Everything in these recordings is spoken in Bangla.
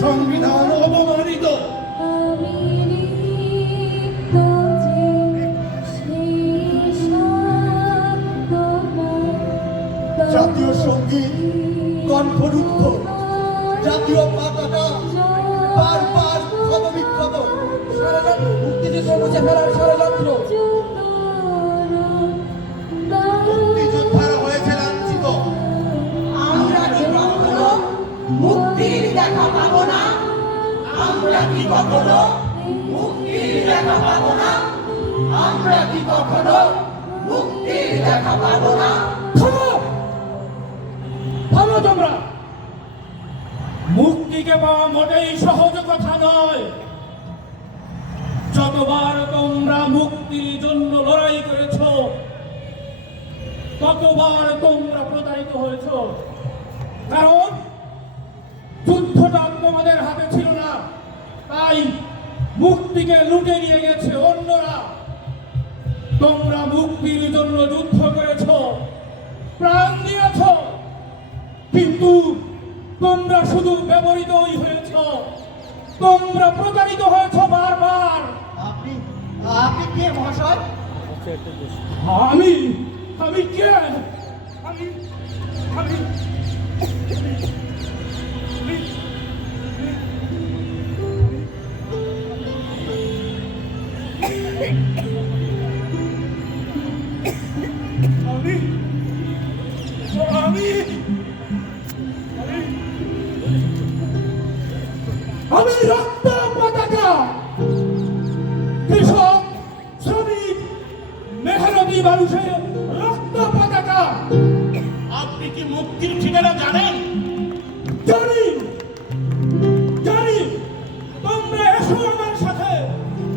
সংবিধান অবমানিত। জাতীয় সঙ্গীত কণ্ঠরুদ্ধ, জাতীয় পতাকা বারবার ক্ষতবিক্ষত, মুক্তিযুদ্ধ মুছে ফেলার ষড়যন্ত্র। মুক্তিযোদ্ধারা হয়েছে লাঞ্ছিত। আমরা কি কখনো মুক্তির দেখা পাবো না? আমরা কি কখনো মুক্তির দেখা পাবো না? আমরা কি কখনো মুক্তির দেখা পাবো না? থামো তোমরা। মুক্তিকে পাওয়া মোটেই সহজ কথা নয়। যতবার তোমরা মুক্তির জন্য লড়াই করেছ, ততবার তোমরা প্রতারিত হয়েছ। কারণ যুদ্ধটা তোমাদের হাতে ছিল না, তাই মুক্তিকে লুটে নিয়ে গেছে অন্যরা। তোমরা মুক্তির জন্য যুদ্ধ করেছ, প্রাণ দিয়েছ, কিন্তু তোমরা শুধু ব্যবহৃতই হয়েছ। তোমরা প্রতারিত হয়েছ বারবার। আপনি কে মহাশয়? আমি আমি কে? আমি আমি আমি আমি রক্ত পতাকা, কৃষক, শ্রমিক, মেহনতি মানুষের রক্ত পতাকা। আপনি কি মুক্তির ঠিকানা জানেন? জানি জানি। তোমরা এসো আমার সাথে,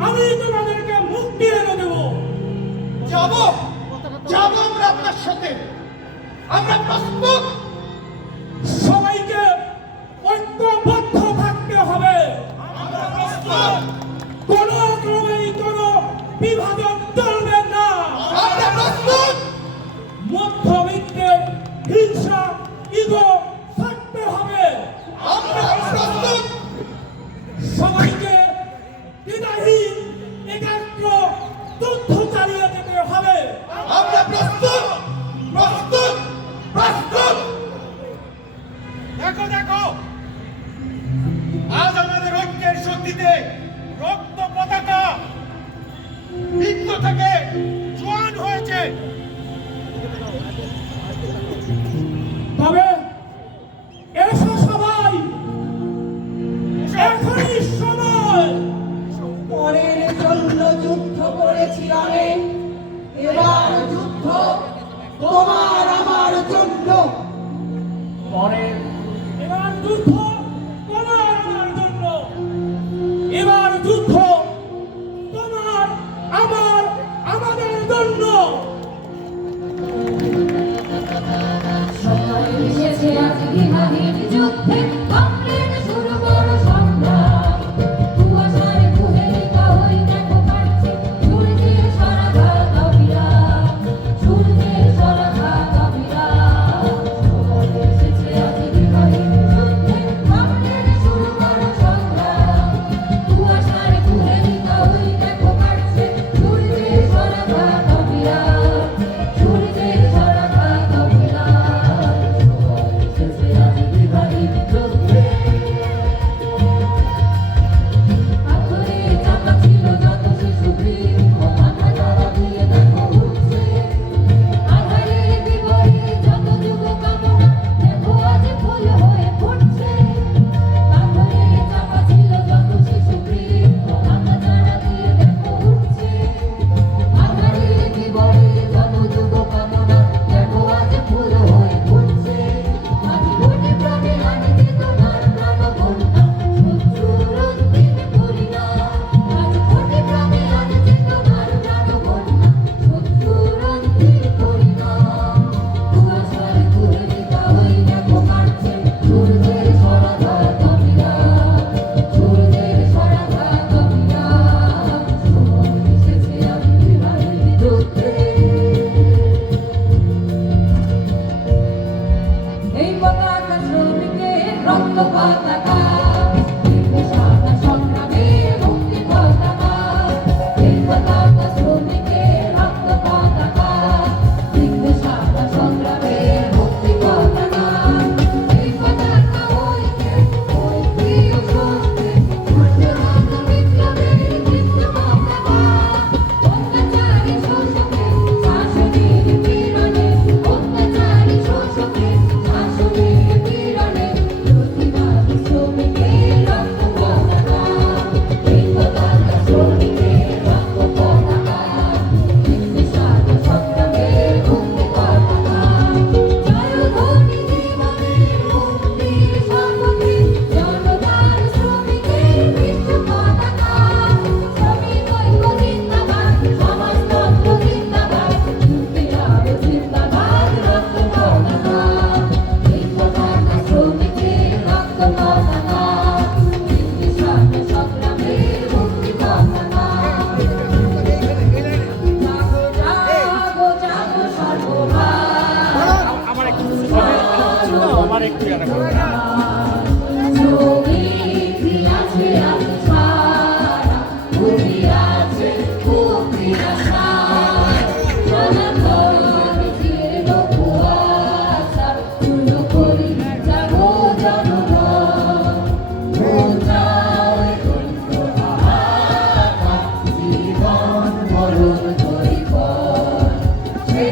আমি তোমাদেরকে মুক্তি এনে দেব। যাব যাব আমরা আপনার সাথে। আমরা প্রস্তুত। সবাইকে ঐক্যবদ্ধ থাকতে হবে। আমরা প্রস্তুত। কোনো ক্রমেই কোনো বিভাজন চলবে না। আমরা প্রস্তুত। মধ্যবিত্তের হিংসা, ইগো থাকতে হবে। আমরা প্রস্তুত। সবাইকে দ্বিধাহীন একাগ্র যুদ্ধ চালিয়ে যেতে হবে। আমরা প্রস্তুত প্রস্তুত প্রস্তুত। দেখো দেখো, আজ আমাদের ঐক্যের শক্তিতে রক্ত পতাকা মৃত্যু থেকে জোয়ান হয়েছে। তবে এসো সবাই, এখনই সময়। পরের জন্য যুদ্ধ করেছি আমি, এবার যুদ্ধ তোমার আমার জন্য। পরের এবার যুদ্ধ তোমার আমার জন্য। এবার যুদ্ধ তোমার আমার আমাদের জন্য। সময় এসেছে আজ বিহারীর যুদ্ধে, কমরেড শুরু করো সংগ্রাম। কুয়াশার কুহেলিকা ওই দেখো কাটছে, সূর্যের সরাঘাত অবিরাম, সূর্যের সরাঘাত অবিরাম। সময় এসেছে আজ বিহারীর যুদ্ধে, কমরেড শুরু করো সংগ্রাম। কুয়াশার কুহেলিকা ওই দেখো কাটছে, সূর্যের সরাঘাত অবিরাম, সূর্যের সরাঘাত অবিরাম। এসেছে আজ বিহারীর যুদ্ধে। পাথরে চাপা ছিল যত শিশু বৃক্ষ, মাথা নাড়া দিয়ে দেখো উঠছে। আধারের বিবরে যত যুগ কামনা, দেখো আজ ফুল হয়ে ফুটছে। পাথরে চাপা ছিল যত শিশু বৃক্ষ, মাথা নাড়া দিয়ে দেখো উঠছে। আধারের বিবরে যত যুগ কামনা, দেখো আজ ফুল হয়ে ফুটছে। আজ কোটি প্রাণে আনি চেতনার প্রাণবন্যা, শত্রুর অন্তিম পরিণাম। আজ কোটি প্রাণে আনি চেতনার প্রাণবন্যা, শত্রুর অন্তিম পরিণাম। কুয়াশার কুহেলিকা ওই দেখো কাটছে, সূর্যের সরাঘাত অবিরাম, সূর্যের সরাঘাত অবিরাম। সময় এসেছে আজ বিহারীর যুদ্ধে। এই পতাকা শ্রমিকের রক্ত পতাকা,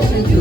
দেশ